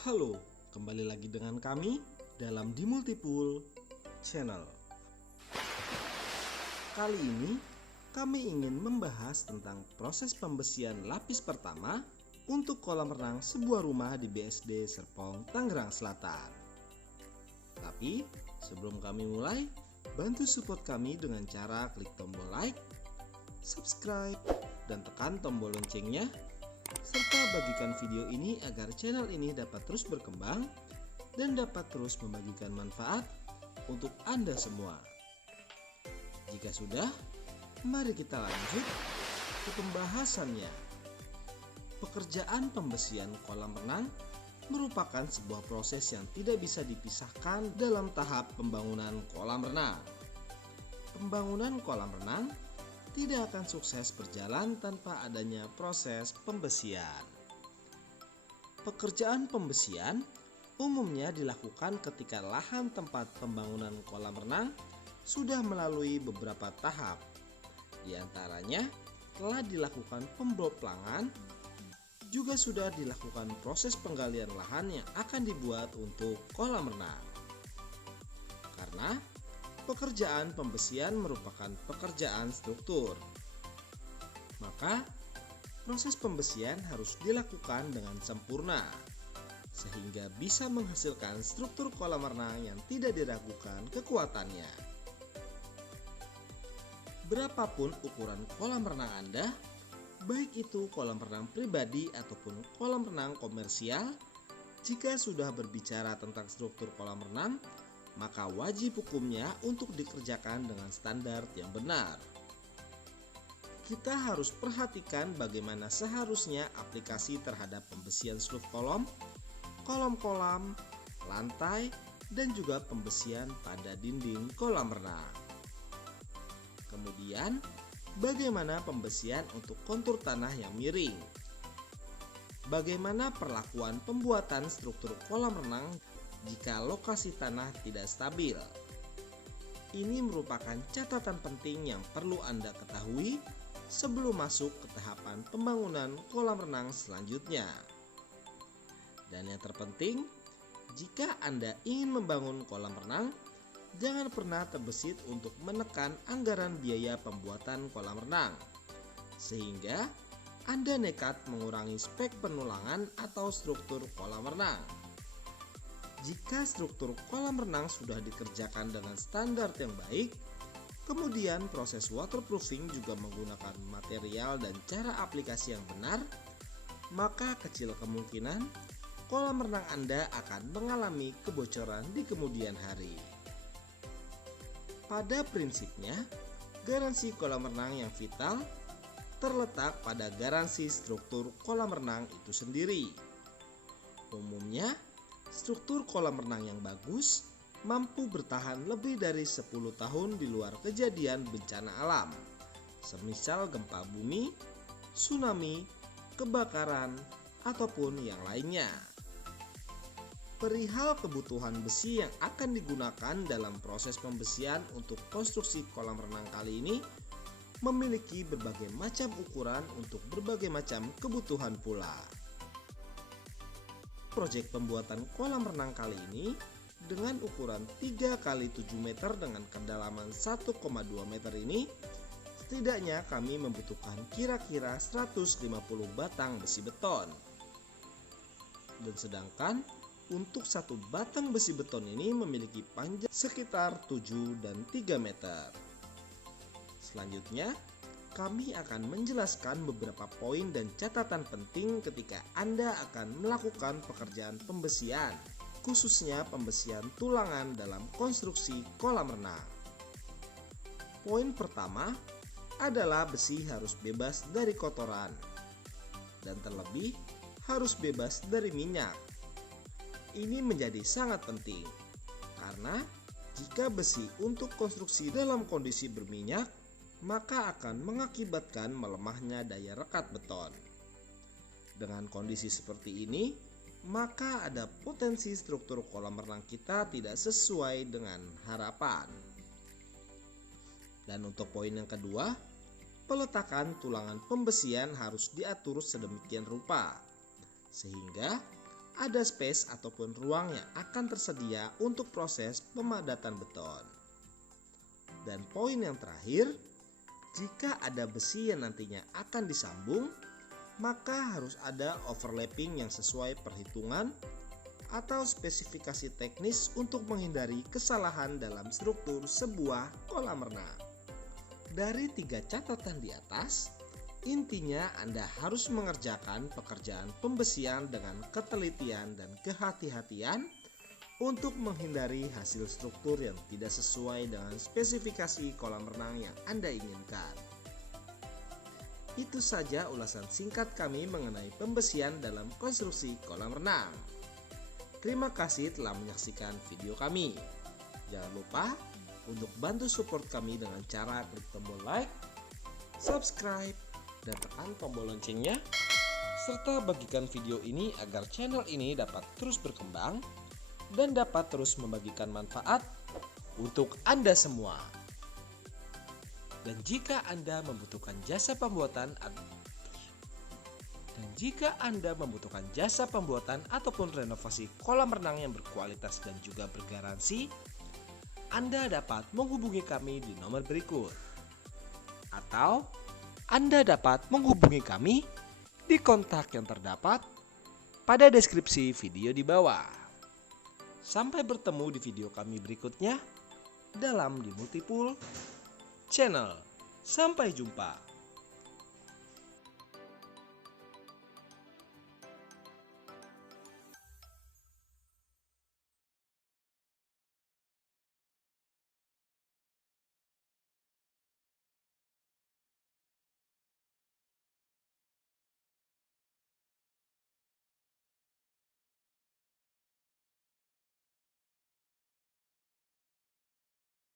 Halo, kembali lagi dengan kami dalam di Multipool Channel. Kali ini kami ingin membahas tentang proses pembesian lapis pertama untuk kolam renang sebuah rumah di BSD Serpong, Tangerang Selatan. Tapi sebelum kami mulai, bantu support kami dengan cara klik tombol like, subscribe, dan tekan tombol loncengnya, serta bagikan video ini agar channel ini dapat terus berkembang dan dapat terus membagikan manfaat untuk Anda semua. Jika sudah, mari kita lanjut ke pembahasannya. Pekerjaan pembesian kolam renang merupakan sebuah proses yang tidak bisa dipisahkan dalam tahap pembangunan kolam renang. Pembangunan kolam renang tidak akan sukses berjalan tanpa adanya proses pembesian. Pekerjaan pembesian umumnya dilakukan ketika lahan tempat pembangunan kolam renang sudah melalui beberapa tahap. Di antaranya telah dilakukan pembloplangan, juga sudah dilakukan proses penggalian lahan yang akan dibuat untuk kolam renang. Karena pekerjaan pembesian merupakan pekerjaan struktur, maka proses pembesian harus dilakukan dengan sempurna sehingga bisa menghasilkan struktur kolam renang yang tidak diragukan kekuatannya. Berapapun ukuran kolam renang Anda, baik itu kolam renang pribadi ataupun kolam renang komersial, jika sudah berbicara tentang struktur kolam renang, maka wajib hukumnya untuk dikerjakan dengan standar yang benar. Kita harus perhatikan bagaimana seharusnya aplikasi terhadap pembesian seluruh kolam-kolam, lantai, dan juga pembesian pada dinding kolam renang. Kemudian, bagaimana pembesian untuk kontur tanah yang miring? Bagaimana perlakuan pembuatan struktur kolam renang jika lokasi tanah tidak stabil? Ini merupakan catatan penting yang perlu Anda ketahui sebelum masuk ke tahapan pembangunan kolam renang selanjutnya. Dan yang terpenting, jika Anda ingin membangun kolam renang, jangan pernah terbesit untuk menekan anggaran biaya pembuatan kolam renang, sehingga Anda nekat mengurangi spek penulangan atau struktur kolam renang. Jika struktur kolam renang sudah dikerjakan dengan standar yang baik, kemudian proses waterproofing juga menggunakan material dan cara aplikasi yang benar, maka kecil kemungkinan kolam renang Anda akan mengalami kebocoran di kemudian hari. Pada prinsipnya, garansi kolam renang yang vital terletak pada garansi struktur kolam renang itu sendiri. Umumnya, struktur kolam renang yang bagus mampu bertahan lebih dari 10 tahun di luar kejadian bencana alam, semisal gempa bumi, tsunami, kebakaran, ataupun yang lainnya. Perihal kebutuhan besi yang akan digunakan dalam proses pembesian untuk konstruksi kolam renang kali ini memiliki berbagai macam ukuran untuk berbagai macam kebutuhan pula. Proyek pembuatan kolam renang kali ini dengan ukuran 3 x 7 meter dengan kedalaman 1,2 meter ini, setidaknya kami membutuhkan kira-kira 150 batang besi beton. Dan sedangkan untuk satu batang besi beton ini memiliki panjang sekitar 7 dan 3 meter. Selanjutnya, kami akan menjelaskan beberapa poin dan catatan penting ketika Anda akan melakukan pekerjaan pembesian, khususnya pembesian tulangan dalam konstruksi kolam renang. Poin pertama adalah besi harus bebas dari kotoran, dan terlebih harus bebas dari minyak. Ini menjadi sangat penting, karena jika besi untuk konstruksi dalam kondisi berminyak, maka akan mengakibatkan melemahnya daya rekat beton. Dengan kondisi seperti ini, maka ada potensi struktur kolam renang kita tidak sesuai dengan harapan. Dan untuk poin yang kedua, peletakan tulangan pembesian harus diatur sedemikian rupa sehingga ada space ataupun ruang yang akan tersedia untuk proses pemadatan beton. Dan poin yang terakhir, jika ada besi yang nantinya akan disambung, maka harus ada overlapping yang sesuai perhitungan atau spesifikasi teknis untuk menghindari kesalahan dalam struktur sebuah kolam renang. Dari 3 catatan di atas, intinya Anda harus mengerjakan pekerjaan pembesian dengan ketelitian dan kehati-hatian untuk menghindari hasil struktur yang tidak sesuai dengan spesifikasi kolam renang yang Anda inginkan. Itu saja ulasan singkat kami mengenai pembesian dalam konstruksi kolam renang. Terima kasih telah menyaksikan video kami. Jangan lupa untuk bantu support kami dengan cara klik tombol like, subscribe, dan tekan tombol loncengnya, serta bagikan video ini agar channel ini dapat terus berkembang dan dapat terus membagikan manfaat untuk Anda semua. Dan jika Anda membutuhkan jasa pembuatan ataupun renovasi kolam renang yang berkualitas dan juga bergaransi, Anda dapat menghubungi kami di nomor berikut. Atau Anda dapat menghubungi kami di kontak yang terdapat pada deskripsi video di bawah. Sampai bertemu di video kami berikutnya dalam di Multipool Channel. Sampai jumpa.